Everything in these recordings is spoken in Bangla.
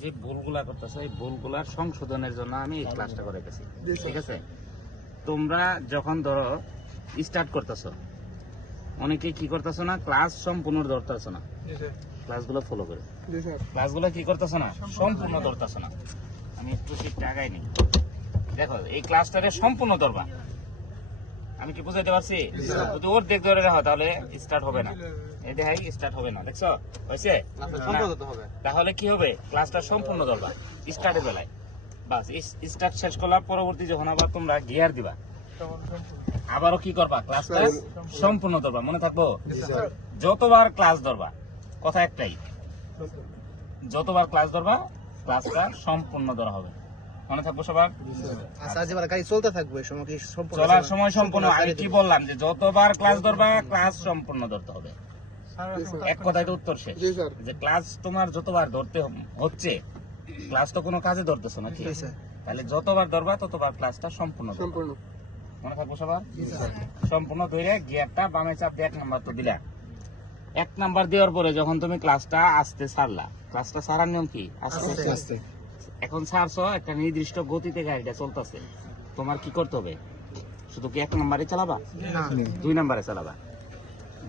যে ভুলগুলা করতেছো এই ভুলগুলার সংশোধনের জন্য আমি এই ক্লাসটা করে গেছি। ঠিক আছে? তোমরা যখন ধরো স্টার্ট করতেছো অনেকে কি করতেছো না ক্লাস সম্পূর্ণ ধরতেছো না। ক্লাসগুলো ফলো করে। ক্লাসগুলো কি করতেছো না সম্পূর্ণ ধরতেছো না। আমি একটু সিটটা আগাই নি। দেখো এই ক্লাসটারে সম্পূর্ণ ধরবা। আমি কি বুঝাইতে পারছি? যদি ওর দেখ ধরে রাখো তাহলে স্টার্ট হবে না। এই দেখাই স্টার্ট হবে না দেখছ? হয়েছে? তাহলে কি হবে? ক্লাসটা সম্পূর্ণ ধরবা। স্টার্টের বেলায়। বাস স্টার্ট শেষ করলার পরবর্তী যখন আবার তোমরা গিয়ার দিবা আবারও কি করবা? ক্লাসটা সম্পূর্ণ। ধরবা মনে থাকব? যতবার ক্লাস ধরবা কথা একটাই যতবার ক্লাস ধরবা ক্লাসটা সম্পূর্ণ ধরা হবে। মনে থাকব সবার? আচ্ছা আজ এবার গাড়ি চলতে থাকবে এই সময় কি সম্পূর্ণ চলার সময়? সম্পূর্ণ আমি কি বললাম যে যতবার ক্লাস ধরবা ক্লাস সম্পূর্ণ ধরতে হবে। এক কথায় তো উত্তর শেষ। যে ক্লাস তোমার যতবার ধরতে হচ্ছে ক্লাস তো কোনো কাজে ধরতেছো নাকি? তাহলে যতবার ধরবা ততবার ক্লাসটা সম্পূর্ণ। সম্পূর্ণ। মনে থাকব সবার? সম্পূর্ণ ধরে গিয়ারটা বামে চাপ দিয়ে এক নাম্বার তো দিলা। এক নাম্বার দেওয়ার পরে যখন তুমি ক্লাসটা আস্তে ছাড়লা ক্লাসটা ছাড়ার নিয়ম কি? আস্তে। আস্তে, আস্তে। এখন ছাড়ছো একটা নির্দিষ্ট গতিতে গাড়িটা চলতেছে। তোমার কি করতে হবে? শুধু কি এক নম্বরে চালাবা? দুই নাম্বারে চালাবা।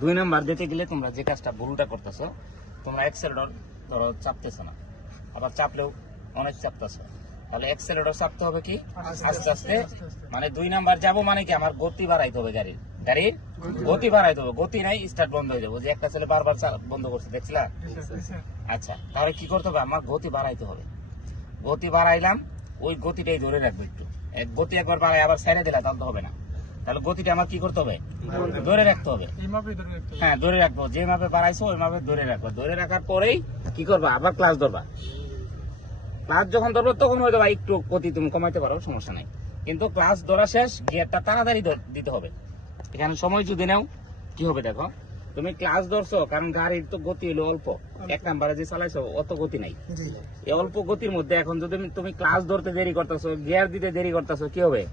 দুই নাম্বার দিতে গেলে তোমরা যে কাজটা ভুলটা করতেছো তোমরা এক্সেলেটর ধরো চাপতেছো না। আবার চাপলেও অনেক চাপতেছো। তাহলে এক্সেলেটর চাপতে হবে কি? আস্তে আস্তে মানে দুই নাম্বার যাব মানে কি? আমার গতি বাড়াইতে হবে গাড়ির। গাড়ির গতি বাড়াইতে হবে। গতি নাই স্টার্ট বন্ধ হয়ে যাব। যে একটা ছেলে বারবার বন্ধ করছে দেখছিলা? আচ্ছা তাহলে কি করতে হবে? আমার গতি বাড়াইতে হবে। গতি বাড়াইলাম ওই গতিটাই ধরে রাখব একটু। এক গতি একবার বাড়াই আবার ছেড়ে দিলা তাহলে হবে না। তাহলে গতিটা আমার কি করতে হবে? ধরে রাখতে হবে। হ্যাঁ ধরে রাখব। যে মাপে বাড়াইছো ওই মাপে ধরে রাখব। ধরে রাখার পরেই কি করবা? আবার ক্লাস ধরবা। ক্লাস যখন ধরবো তখন হয়তো একটু গতি তুমি কমাইতে পারো সমস্যা নাই। কিন্তু ক্লাস ধরা শেষ গিয়ারটা তাড়াতাড়ি দিতে হবে। এখানে সময় যদি নাও কি হবে দেখো? তুমি ক্লাস ধরছো কারণ গাড়ির তো গতি হলো অল্প। এক নাম্বারে যে চালাইছো অত গতি নাই। এই অল্প গতির মধ্যে এখন যদি তুমি- তুমি ক্লাস ধরতে দেরি করতেছো গিয়ার দিতে দেরি করতেছো কি হবে?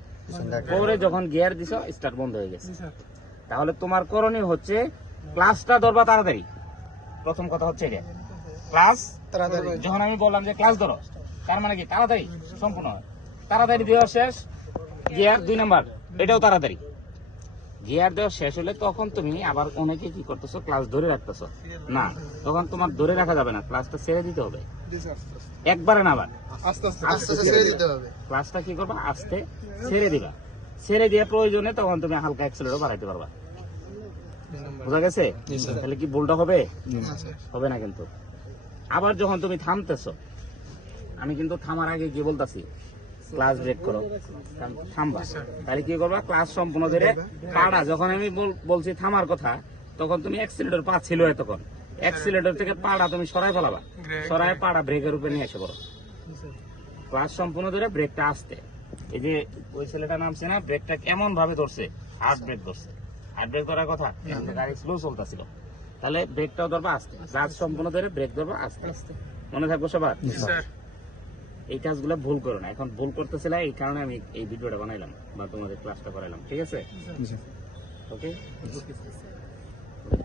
পরে যখন গিয়ার দিছো স্টার্ট বন্ধ হয়ে গেছে। তাহলে তোমার করণীয় হচ্ছে ক্লাসটা ধরবা তাড়াতাড়ি। প্রথম কথা হচ্ছে এটা। ক্লাস তাড়াতাড়ি। যখন আমি বললাম যে ক্লাস ধরো তার মানে কি? তাড়াতাড়ি সম্পূর্ণ। তাড়াতাড়ি দেওয়া শেষ। গিয়ার দুই নাম্বার এটাও তাড়াতাড়ি। গিয়ার দেওয়া শেষ হলে তখন তুমি আবার অনেকে কি করতেছো? ক্লাস ধরে রাখতেছো। না তখন তোমার ধরে রাখা যাবে না ক্লাসটা ছেড়ে দিতে হবে। একবারে না আবার আস্তে আস্তে আস্তে আস্তে ছেড়ে দিতে হবে। ক্লাসটা কি করবা? আস্তে ছেড়ে দিবা। ছেড়ে দিয়ে প্রয়োজনে তখন তুমি হালকা অ্যাক্সেলেটর বাড়াইতে পারবা। বোঝা গেছে? তাহলে কি ভুলটা হবে? হবে না কিন্তু। আবার যখন তুমি থামতেছো আমি কিন্তু থামার আগে কি বলতাছি ক্লাস ব্রেক করো। থামবা। তাহলে কি করবা? ক্লাস সম্পূর্ণ ধরে পাড়া যখন আমি বলছি থামার কথা তখন তুমি অ্যাক্সিলেটর পাচ্ছিল তখন। অ্যাক্সিলেটর থেকে পাড়া তুমি সরাই ফেলাবা। সরাই পাড়া ব্রেকের উপরে নিয়ে এসে পড়ো। ক্লাস সম্পূর্ণ ধরে ব্রেকটা আসতে। এই যে ওই ছেলেটা নামছে না ব্রেকটা কেমন ভাবে ধরছে? হার্ড ব্রেক ধরছে। হার্ড ব্রেক ধরার কথা? গাড়ি স্লো চলতেছিল। তাহলে ব্রেকটাও ধরবা আসতে। ক্লাস সম্পূর্ণ ধরে ব্রেক ধরবা আসতে। মনে থাকব সবার? এই কাজগুলো ভুল করো না। এখন ভুল করতেছিল এই কারণে আমি এই ভিডিওটা বানাইলাম বা তোমাদের ক্লাসটা করাইলাম। ঠিক আছে? ওকে